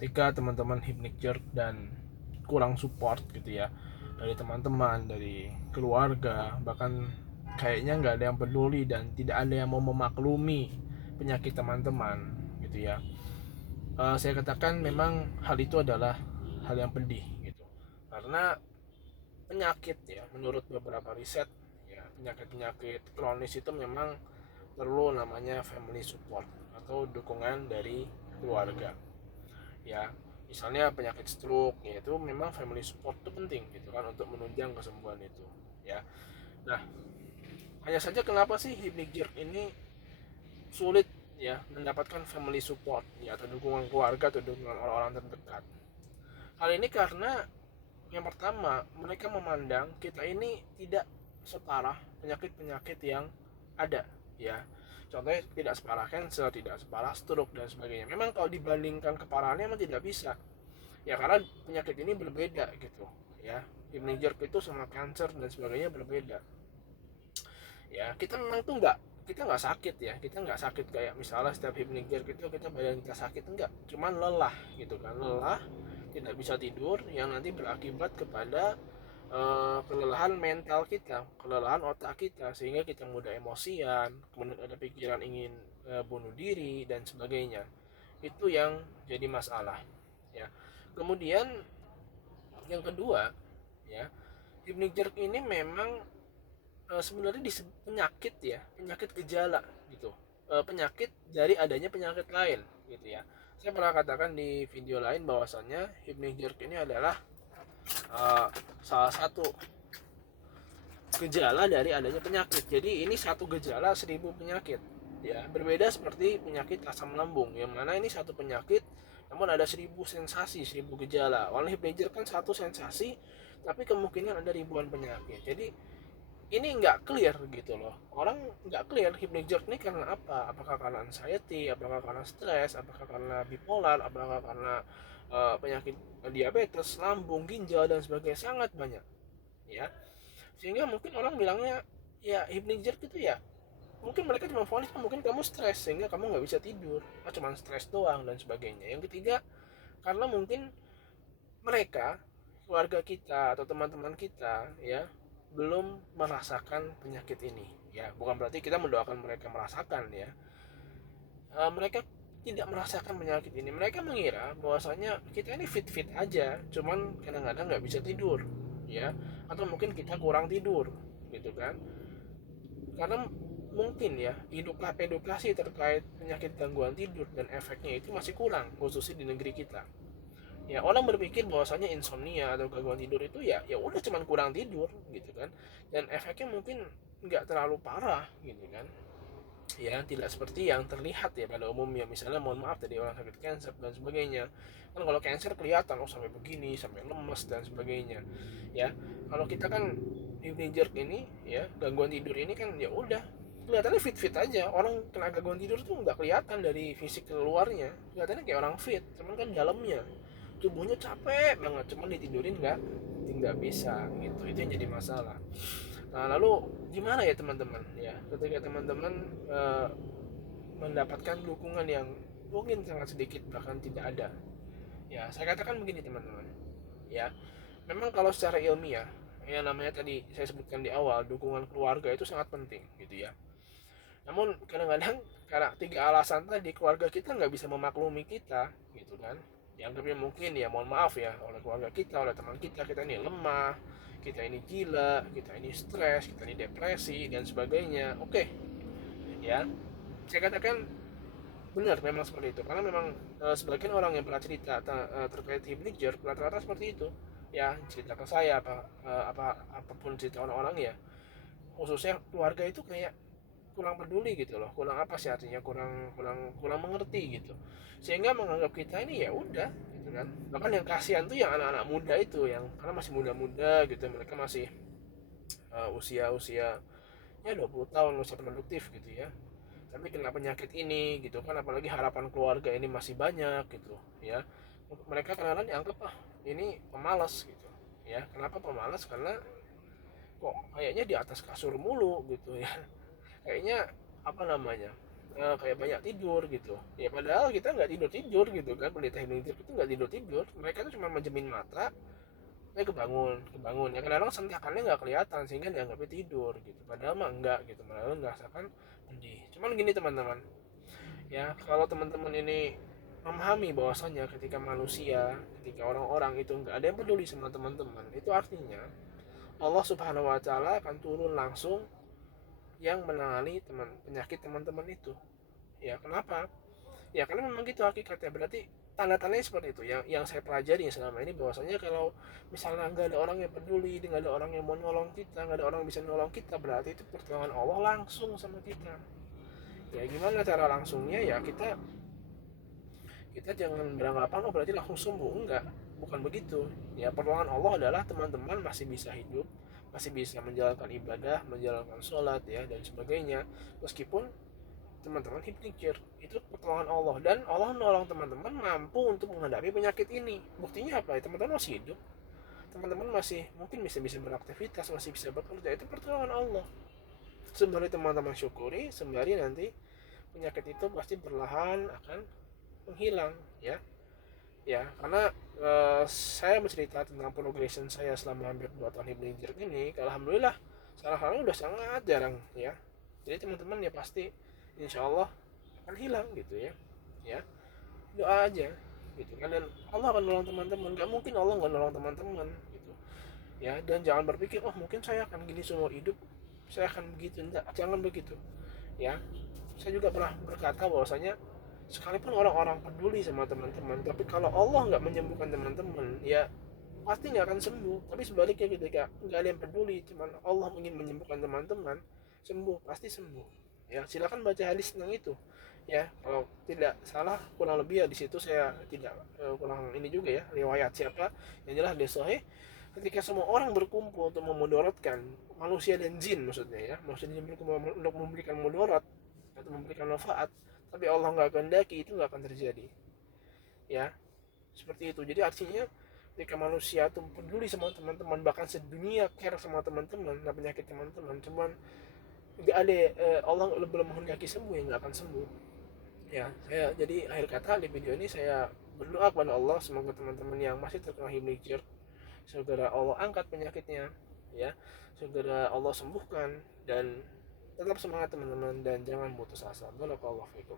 ketika teman-teman hipnik jerk dan kurang support gitu ya dari teman-teman, dari keluarga, bahkan kayaknya nggak ada yang peduli dan tidak ada yang mau memaklumi penyakit teman-teman gitu ya. Saya katakan memang hal itu adalah hal yang pedih gitu, karena penyakit ya menurut beberapa riset ya, penyakit-penyakit kronis itu memang perlu namanya family support atau dukungan dari keluarga ya. Misalnya penyakit stroke ya, itu memang family support itu penting gitu kan untuk menunjang kesembuhan itu ya. Nah, hanya saja kenapa sih hipnik jerk ini sulit ya mendapatkan family support ya, atau dukungan keluarga atau dukungan orang-orang terdekat. Hal ini karena yang pertama, mereka memandang kita ini tidak separah penyakit-penyakit yang ada ya. Contohnya tidak separah cancer, tidak separah stroke dan sebagainya. Memang kalau dibandingkan keparahannya memang tidak bisa. Ya karena penyakit ini berbeda gitu ya. Hipnik jerk itu sama cancer dan sebagainya berbeda. Ya, kita memang tuh kita nggak sakit ya, kita nggak sakit kayak misalnya setiap hipnik jerk itu kita badan kita sakit, enggak, cuman lelah gitu kan, lelah tidak bisa tidur yang nanti berakibat kepada kelelahan mental kita, kelelahan otak kita, sehingga kita mudah emosian, kemudian ada pikiran ingin bunuh diri dan sebagainya. Itu yang jadi masalah ya. Kemudian yang kedua ya, hipnik jerk ini memang sebenarnya disebut penyakit ya, penyakit gejala gitu, penyakit dari adanya penyakit lain gitu ya. Saya pernah katakan di video lain bahwasannya hipnik jerk ini adalah uh, salah satu gejala dari adanya penyakit. Jadi ini satu gejala 1000 penyakit ya, berbeda seperti penyakit asam lambung yang mana ini satu penyakit namun ada 1000 sensasi, 1000 gejala. Warna hipnik jerk kan satu sensasi tapi kemungkinan ada ribuan penyakit. Jadi ini nggak clear gitu loh, orang nggak clear hipnik jerk ini karena apa, apakah karena anxiety, apakah karena stres, apakah karena bipolar, apakah karena penyakit diabetes, lambung, ginjal dan sebagainya, sangat banyak ya. Sehingga mungkin orang bilangnya ya hipnik jerk itu ya mungkin mereka cuma vonis mungkin kamu stres sehingga kamu nggak bisa tidur, cuma stres doang dan sebagainya. Yang ketiga, karena mungkin mereka, keluarga kita atau teman-teman kita ya, belum merasakan penyakit ini ya. Bukan berarti kita mendoakan mereka merasakan ya. Mereka tidak merasakan penyakit ini, mereka mengira bahwasanya kita ini fit-fit aja, cuman kadang-kadang nggak bisa tidur ya, atau mungkin kita kurang tidur gitu kan. Karena mungkin ya edukasi terkait penyakit gangguan tidur dan efeknya itu masih kurang khususnya di negeri kita ya. Orang berpikir bahwasanya insomnia atau gangguan tidur itu ya ya udah cuman kurang tidur gitu kan, dan efeknya mungkin nggak terlalu parah gitu kan ya, tidak seperti yang terlihat ya pada umumnya. Misalnya mohon maaf tadi orang sakit cancer dan sebagainya kan, kalau cancer kelihatan oh sampai begini, sampai lemes dan sebagainya ya. Kalau kita kan di jerk ini ya, gangguan tidur ini kan ya udah kelihatannya fit-fit aja. Orang kena gangguan tidur tuh nggak kelihatan dari fisik keluarnya, kelihatannya kayak orang fit, cuman kan dalamnya tubuhnya capek banget, cuman ditidurin nggak bisa gitu. Itu yang jadi masalah. Nah, lalu gimana ya teman-teman ya ketika teman-teman mendapatkan dukungan yang mungkin sangat sedikit bahkan tidak ada ya. Saya katakan begini teman-teman ya, memang kalau secara ilmiah yang namanya tadi saya sebutkan di awal, dukungan keluarga itu sangat penting gitu ya. Namun kadang-kadang karena tiga alasan tadi, keluarga kita nggak bisa memaklumi kita gitu kan. Dianggapnya mungkin ya mohon maaf ya oleh keluarga kita, oleh teman kita ini lemah, kita ini gila, kita ini stres, kita ini depresi dan sebagainya. Oke ya, saya katakan benar memang seperti itu, karena memang sebagian orang yang pernah cerita terkait hipnik jerk rata-rata seperti itu ya. Cerita ke saya apapun cerita orang-orang ya, khususnya keluarga itu kayak kurang peduli gitu loh, kurang apa sih artinya, kurang kurang kurang mengerti gitu, sehingga menganggap kita ini ya udah gitu kan. Bahkan yang kasihan tuh yang anak-anak muda itu, yang karena masih muda-muda gitu, mereka masih usia-usia ya 20 tahun, usia produktif gitu ya, tapi kena penyakit ini gitu kan. Apalagi harapan keluarga ini masih banyak gitu ya, mereka kadang-kadang dianggap ini pemalas gitu ya. Kenapa pemalas? Karena kok kayaknya di atas kasur mulu gitu ya, kayaknya apa namanya, kayak banyak tidur gitu ya, padahal kita nggak tidur gitu kan. Pendeta hipnotis itu nggak tidur, mereka tuh cuma menjemin mata, kebangun ya, kadang-kadang sentakannya nggak kelihatan sehingga dianggapnya tidur gitu, padahal mah enggak gitu, malah merasakan pedih. Cuman gini teman-teman ya, kalau teman-teman ini memahami bahwasanya ketika orang-orang itu nggak ada yang peduli sama teman-teman, itu artinya Allah Subhanahu Wa Taala akan turun langsung yang menangani penyakit teman-teman itu. Ya kenapa? Ya karena memang gitu hakikatnya. Berarti tanda-tandanya seperti itu yang saya pelajari selama ini, bahwasanya kalau misalnya nggak ada orang yang peduli, nggak ada orang yang mau nolong kita, nggak ada orang yang bisa nolong kita, berarti itu pertolongan Allah langsung sama kita. Ya gimana cara langsungnya? Ya kita kita jangan beranggapan oh berarti langsung sembuh, enggak, bukan begitu. Ya pertolongan Allah adalah teman-teman masih bisa hidup, masih bisa menjalankan ibadah, menjalankan sholat ya dan sebagainya, meskipun teman-teman hipnotis itu pertolongan Allah, dan Allah menolong teman-teman mampu untuk menghadapi penyakit ini. Buktinya apa ya, teman-teman masih hidup, teman-teman masih mungkin bisa beraktivitas, masih bisa bekerja, itu pertolongan Allah. Sembari teman-teman syukuri, sembari nanti penyakit itu pasti perlahan akan menghilang ya. Ya karena saya bercerita tentang progression saya selama hampir 2 tahun hipnotis ini, alhamdulillah sekarang udah sangat jarang ya. Jadi teman-teman ya pasti insya Allah akan hilang gitu ya. Ya doa aja gitu kan, dan Allah akan nolong teman-teman, gak mungkin Allah nggak nolong teman-teman gitu ya. Dan jangan berpikir oh mungkin saya akan gini seumur hidup, saya akan begitu, enggak, jangan begitu ya. Saya juga pernah berkata bahwasanya sekalipun orang-orang peduli sama teman-teman, tapi kalau Allah nggak menyembuhkan teman-teman ya pasti nggak akan sembuh. Tapi sebaliknya ketika nggak ada yang peduli, cuman Allah ingin menyembuhkan teman-teman, sembuh, pasti sembuh ya. Silakan baca hadis tentang itu ya, kalau tidak salah kurang lebih ya, di situ saya tidak kurang ini juga ya riwayat siapa, yang jelas dia sahih. Ketika semua orang berkumpul untuk memudaratkan manusia dan jin, maksudnya ya, maksudnya untuk memberikan mudarat atau memberikan manfaat, tapi Allah nggak kehendaki, itu nggak akan terjadi ya. Seperti itu. Jadi artinya ketika manusia tuh peduli sama teman-teman, bahkan sedunia care sama teman-teman, nah penyakit teman-teman, cuman nggak ada Allah belum menghendaki sembuh, ya nggak akan sembuh ya. Saya jadi akhir kata di video ini saya berdoa kepada Allah, semoga teman-teman yang masih terkena hipnotis segera Allah angkat penyakitnya ya, segera Allah sembuhkan, dan tetap semangat teman-teman dan jangan putus asa. Barakallahu fikum.